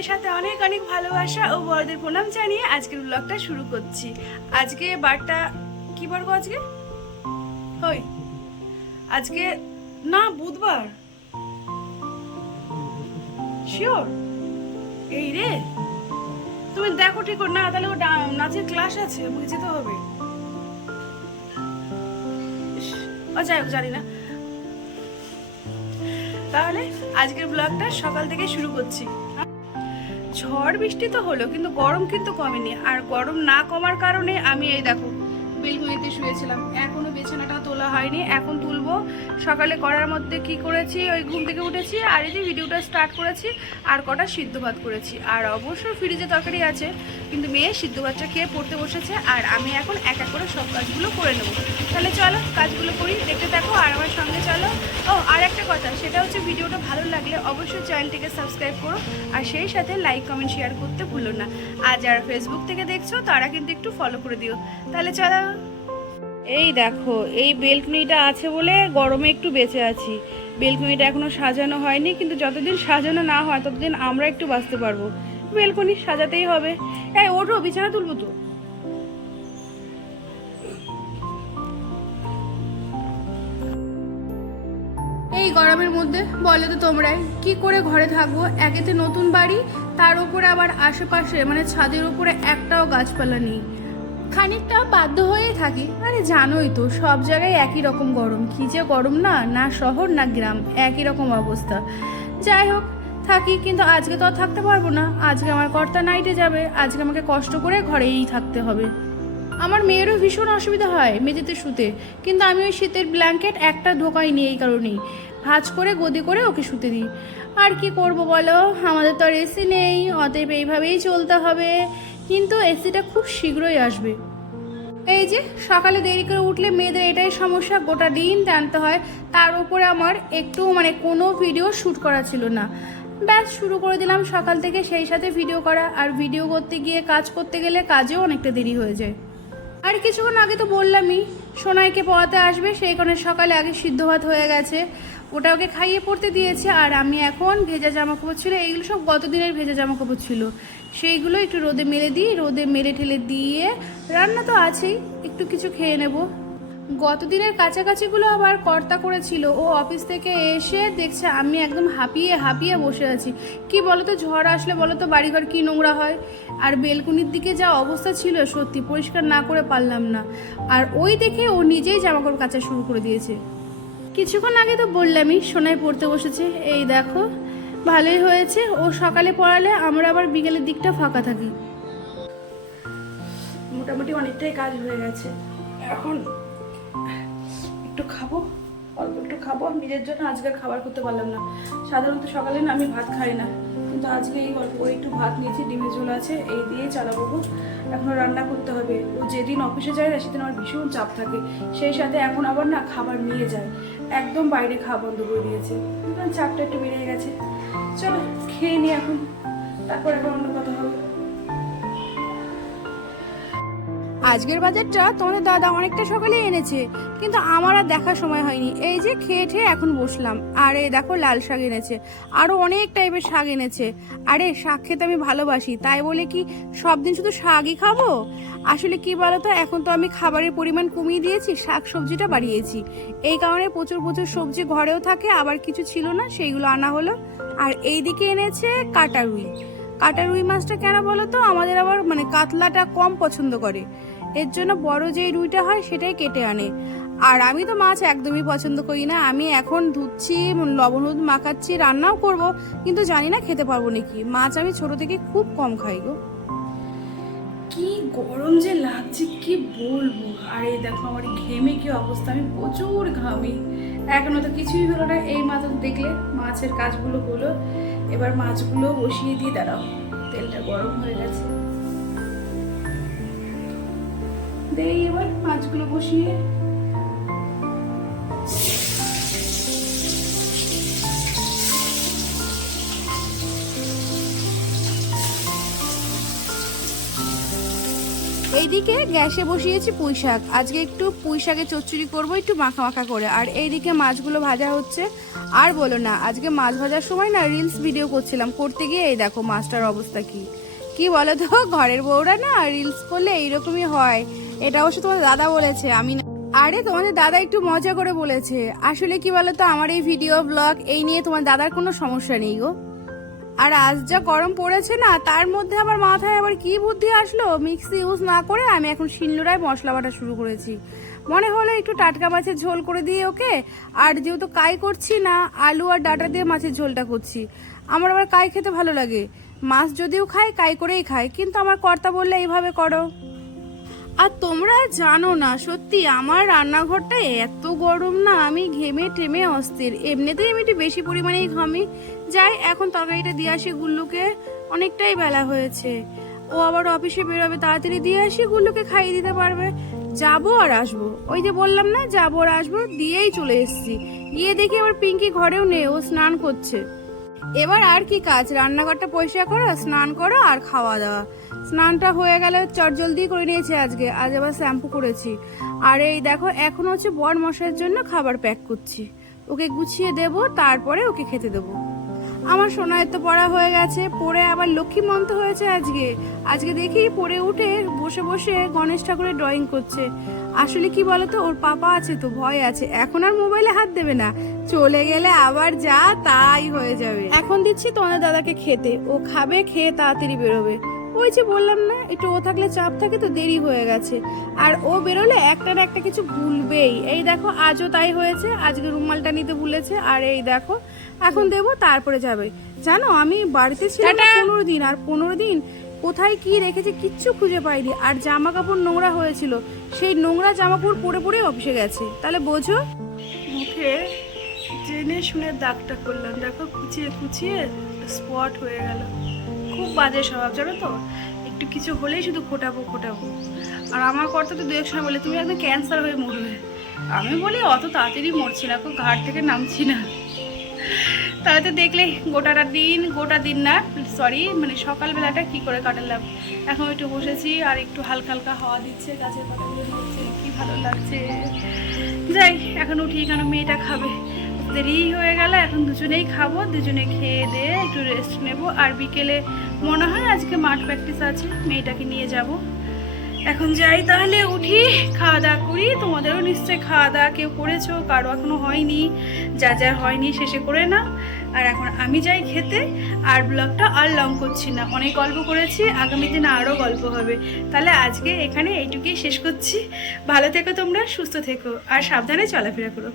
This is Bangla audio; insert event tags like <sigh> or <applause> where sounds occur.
ছোটদের সাথে অনেক অনেক ভালোবাসা ও বড়দের প্রণাম জানিয়ে আজকের ব্লগটা শুরু করছি। আজকে বারটা, কি গো আজকে? ওই, আজকে, না, বুধবার। শিওর এই রে, তুমি দেখো ঠিক না, তাহলে ও নাচের ক্লাস আছে, আমাকে যেতে হবে। ও যাই জানি না। তাহলে আজকের ব্লগটা সকাল থেকে শুরু করছি। ঝড় বৃষ্টি তো হলো, কিন্তু গরম কিন্তু কমেনি। আর গরম না কমার কারণে আমি এই দেখো, বেলকুনিতে শুয়েছিলাম। এখনও বিছানাটা তোলা হয়নি, এখন তুলবো। সকালে করার মধ্যে কি করেছি? ওই ঘুম থেকে উঠেছি, আর এই যে ভিডিওটা স্টার্ট করেছি, আর কটা সিদ্ধ ভাত করেছি। আর অবশ্যই ফ্রিজে তরকারি আছে, কিন্তু মেয়ে সিদ্ধ ভাতটা খেয়ে পড়তে বসেছে, আর আমি এখন এক এক করে সব কাজগুলো করে নেব। তাহলে চলো, কাজগুলো করি, দেখতে থাকো, আর আমার সঙ্গে চলো। আর একটা কথা, সেটা হচ্ছে ভিডিওটা ভালো লাগলে অবশ্যই চ্যানেলটিকে সাবস্ক্রাইব করো, আর সেই সাথে লাইক কমেন্ট শেয়ার করতে ভুলো না। আর যারা ফেসবুক থেকে দেখছ, তারা কিন্তু একটু ফলো করে দিও। তাহলে চলো। এই দেখো, এই বেলকনিটা আছে বলে গরমে একটু বেঁচে আছি। বেলকনিটা এখনও সাজানো হয়নি, কিন্তু যতদিন সাজানো না হয়, ততদিন আমরা একটু বাঁচতে পারব। বেলকনি সাজাতেই হবে। এই ওঠো, বিছানা তুলবো তো। এই গরমের মধ্যে, বলো তো তোমরাই, কি করে ঘরে থাকব? একেতে নতুন বাড়ি, তার উপরে আবার আশেপাশে মানে ছাদের উপরে একটাও গাছপালা নেই। খানিকটা বাধ্য হয়েই থাকি। আরে জানোই তো, সব জায়গায় একই রকম গরম। কি যে গরম না না শহর, না গ্রাম, একই রকম অবস্থা। যাই হোক, থাকি, কিন্তু আজকে তো আর থাকতে পারব না। আজকে আমার কর্তা নাইটে যাবে, আজকে আমাকে কষ্ট করে ঘরেই থাকতে হবে। আমার মেয়েরও ভীষণ অসুবিধা হয় মেঝেতে শুতে, কিন্তু আমি ওই শীতের ব্ল্যাঙ্কেট একটা ধোকাই ঢোকাইনি এই কারণেই। ভাঁজ করে, গদি করে ওকে শুতে দিই। আর কি করব বলো? আমাদের তো আর এসি নেই, অতএব এইভাবেই চলতে হবে। কিন্তু এসিটা খুব শীঘ্রই আসবে। এই যে, সকালে দেরি করে উঠলে মেয়েদের এটাই সমস্যা, গোটা দিন টানতে হয়। তার উপরে আমার একটু মানে কোনো ভিডিও শ্যুট করা ছিল না। ব্যাস, শুরু করে দিলাম সকাল থেকে সেই সাথে ভিডিও করা। আর ভিডিও করতে গিয়ে, কাজ করতে গেলে কাজেও অনেকটা দেরি হয়ে যায়। আর কিছুক্ষণ আগে তো বললামই, সোনাইকে পড়াতে আসবে, সেই কারণে সকালে আগে সিদ্ধ ভাত হয়ে গেছে। ওটা ওকে খাইয়ে পড়তে দিয়েছে, আর আমি এখন ভেজা জামা কাপড় ছিল, এইগুলো সব গত দিনের ভেজা জামা কাপড় ছিল। সেইগুলো একটু রোদে মেলে দিই, রোদে মেলে ঠেলে দিয়ে রান্না তো আছেই, একটু কিছু খেয়ে নেব। গত দিনের কাছাকাছিগুলো আবার কর্তা করেছিল, ও অফিস থেকে এসে দেখছে আমি একদম হাঁপিয়ে হাঁপিয়ে বসে আছি। কি বলতো, ঝড় আসলে বলো তো বাড়িঘর কি নোংরা হয়? আর বেলকুনির দিকে যা অবস্থা ছিল, সত্যি পরিষ্কার না করে পারলাম না। আর ওই দেখে ও নিজেই জামাকাপড় কাচা শুরু করে দিয়েছে। কিছুক্ষণ আগে তো বললামই, সোনায় পড়তে বসেছে। এই দেখো, ভালোই হয়েছে। ও সকালে পড়ালে আমরা আবার বিকেলের দিকটা ফাঁকা থাকি। মোটামুটি অনেকটাই কাজ হয়ে গেছে। এখন একটু খাব, অল্প একটু খাব। নিজের জন্য আজকে খাবার করতে পারলাম না। সাধারণত সকালে না আমি ভাত খাই না। কিন্তু আজকে এই অল্প একটু ভাত নিয়েছি, ডিমের ঝোল আছে, এই দিয়ে চালাবো এখনও এখনও রান্না করতে হবে। ও যেদিন অফিসে যায় না, সেদিন আমার ভীষণ চাপ থাকে। সেই সাথে এখন আবার না খাবার নিয়ে যায়। একদম বাইরে খাওয়া বন্ধ করে দিয়েছে। চাপটা একটু বেড়ে গেছে। চলো, খেয়ে নি এখন। তারপর এখন অন্য কথা হবে। আজকের বাজারটা তোমাদের দাদা অনেকটা সকালে এনেছে, কিন্তু আমার আর দেখার সময় হয়নি। এই যে খেয়ে ঠেয়ে এখন বসলাম। আর এই দেখো লাল শাক এনেছে। আরও অনেক টাইপের শাক এনেছে। আরে, শাক খেতে আমি ভালোবাসি, তাই বলে কি সব দিন শুধু শাকই খাব? আসলে কি বলতো, এখন তো আমি খাবারের পরিমাণ কমিয়ে দিয়েছি, শাক সবজিটা বাড়িয়েছি। এই কারণে প্রচুর প্রচুর সবজি ঘরেও থাকে, আবার কিছু ছিল না, সেইগুলো আনা হলো। আর এই দিকে এনেছে কাটা রুই। কাটা রুই মাছটা কেন বলো তো? আমাদের আবার মানে কাতলাটা কম পছন্দ করে। এর জন্য বড় যে রুইটা হয় সেটাই কেটে আনে। আর আমি তো মাছ একদমই পছন্দ করি না। আমি এখন ধুচ্ছি, লবণ হলুদ মাখাচ্ছি, রান্নাও করব, কিন্তু জানি না খেতে পারব নাকি। মাছ আমি ছোট থেকে খুব কম খাই গো। কি গরম যে লাগছে, কি বলব? আর এই দেখো আমার ঘেমে কি অবস্থা, আমি প্রচুর ঘামি। এখনও তো কিছুই হলো না। এই মাত্র দেখলে মাছের কাজগুলো হলো। এবার মাছগুলো বসিয়ে দিয়ে দাঁড়াও। তেলটা গরম হয়ে গেছে। দেই এবার মাছগুলো বসিয়ে। এইদিকে গ্যাসে বসিয়েছি পুঁই শাক আজকে একটু পুঁই শাকের চচ্চড়ি করব, একটু মাখা মাখা করে। আর এইদিকে মাছগুলো ভাজা হচ্ছে। আর বলো না, আজকে মাছ ভাজার সময় না রিলস ভিডিও করছিলাম। করতে গিয়ে এই দেখো মাছটার অবস্থা কি। কি বলো তো <laughs> ঘরের বউরা না রিলস করলে এইরকমই হয়। এটা অবশ্য তোমার দাদা বলেছে, আমি আরে তোমাদের দাদা একটু মজা করে বলেছে। আসলে কি বলো তো আমার এই ভিডিও ব্লগ এই নিয়ে তোমার দাদার কোনো সমস্যা নেই গো। আর আজ যা গরম পড়েছে না, তার মধ্যে আবার মাথায় আবার কি বুদ্ধি আসলো? মিক্সি ইউজ না করে আমি এখন শিলনোড়ায় মশলা বাটা শুরু করেছি। মনে হলো একটু টাটকা মাছের ঝোল করে দিয়ে ওকে। আর যেহেতু কাই করছি না, আলু আর ডাটা দিয়ে মাছের ঝোলটা করছি। আমার আবার কাই খেতে ভালো লাগে। মাছ যদিও খাই কাই করেই খাই কিন্তু আমার কর্তা বললে এইভাবে করো। আর তোমরা জানো না, সত্যি আমার রান্নাঘরটা এত গরম না, আমি ঘেমে টেমে অস্থির। এমনিতেই আমি একটু বেশি পরিমাণেই ঘামি। যাই, এখন তরকারিটা দিয়ে আসি গুল্লুকে। অনেকটাই বেলা হয়েছে। ও আবার অফিসে বেরোবে, তাড়াতাড়ি দিয়ে আসি, গুল্লুকে খাইয়ে দিতে পারবে। যাব আর আসব। ওই যে বললাম না, যাব আর আসব, দিয়েই চলে এসেছি। গিয়ে দেখি আবার পিঙ্কি ঘরেও নেই, ও স্নান করছে। এবার আর কি কাজ? রান্নাঘরটা পরিষ্কার করো, স্নান করো আর খাওয়া দাওয়া স্নানটা হয়ে গেলে চটজলদি করে নিয়েছি আজকে। আজ আবার শ্যাম্পু করেছি। আর এই দেখো, এখন হচ্ছে বর মশার জন্য খাবার প্যাক করছি। ওকে গুছিয়ে দেব, তারপরে ওকে খেতে দেবো। আমার সোনায় তো পড়া হয়ে গেছে, পড়ে আবার লক্ষ্মী মন্ত হয়েছে আজকে। আজকে দেখি পড়ে উঠে বসে বসে গণেশ ঠাকুরের ড্রয়িং করছে। আসলে কি বলতো, ওর পাপা আছে তো, ভয় আছে। এখন আর মোবাইলে হাত দেবে না। চলে গেলে আবার যা, তাই হয়ে যাবে। এখন দিচ্ছি তোমাদের দাদাকে খেতে। ও খাবে, খেয়ে তাড়াতাড়ি বেরোবে। ওই যে বললাম না একটু ও থাকলে চাপ থাকে তো দেরি হয়ে গেছে। আর ও বেরোলে একটা না একটা কিছু ভুলবেই। এই দেখো আজও তাই হয়েছে আজকে রুমালটা নিতে ভুলেছে আর এই দেখো এখন দেবো তারপরে যাবে। জানো আমি বাড়িতে ছিলাম পনেরো দিন আর পনেরো দিন কোথায় কি রেখেছে কিচ্ছু খুঁজে পাইনি। আর জামা কাপড় নোংরা হয়েছিল সেই নোংরা জামা কাপড় পরে পরে অফিসে গেছে। তাহলে বোঝো। মুখে জেনে শুনে দাগটা করলাম। দেখো কুচিয়ে কুচিয়ে স্পট হয়ে গেল। বাজে স্বভাব, জানো তো? একটু কিছু হলেই শুধু খোটাবো খোটাবো। আর আমার কর্তা তো দু এক সময় বলে, তুমি একদম ক্যান্সার হয়ে মরবে। আমি বলি, অত তাড়াতাড়ি মরছি না খুব ঘাট থেকে নামছি না। তাহলে তো দেখলে, গোটাটা দিন, গোটা দিন না সরি মানে সকালবেলাটা কি করে কাটালাম? এখন একটু বসেছি, আর একটু হালকা হালকা হাওয়া দিচ্ছে, গাছের পাতাগুলো কি ভালো লাগছে। যাই, এখন উঠি, কেন মেয়েটা খাবে? দেরি হয়ে গেল এখন দুজনেই খাব, দুজনে খেয়ে দিয়ে একটু রেস্ট নেব। আর বিকেলে মনে হয় আজকে মাঠ প্র্যাকটিস আছে, মেয়েটাকে নিয়ে যাব। এখন যাই তাহলে, উঠি, খাওয়া দাওয়া করি। তোমাদেরও নিশ্চয়ই খাওয়া দাওয়া কেউ করেছ, কারও এখনও হয়নি, যা যা হয়নি শেষে করে নাও। আর এখন আমি যাই খেতে, আর ব্লগটা আর লং করছি না, অনেক গল্প করেছি, আগামী দিনে আরও গল্প হবে। তাহলে আজকে এখানে এইটুকুই শেষ করছি। ভালো থেকো তোমরা, সুস্থ থেকো, আর সাবধানে চলাফেরা করো।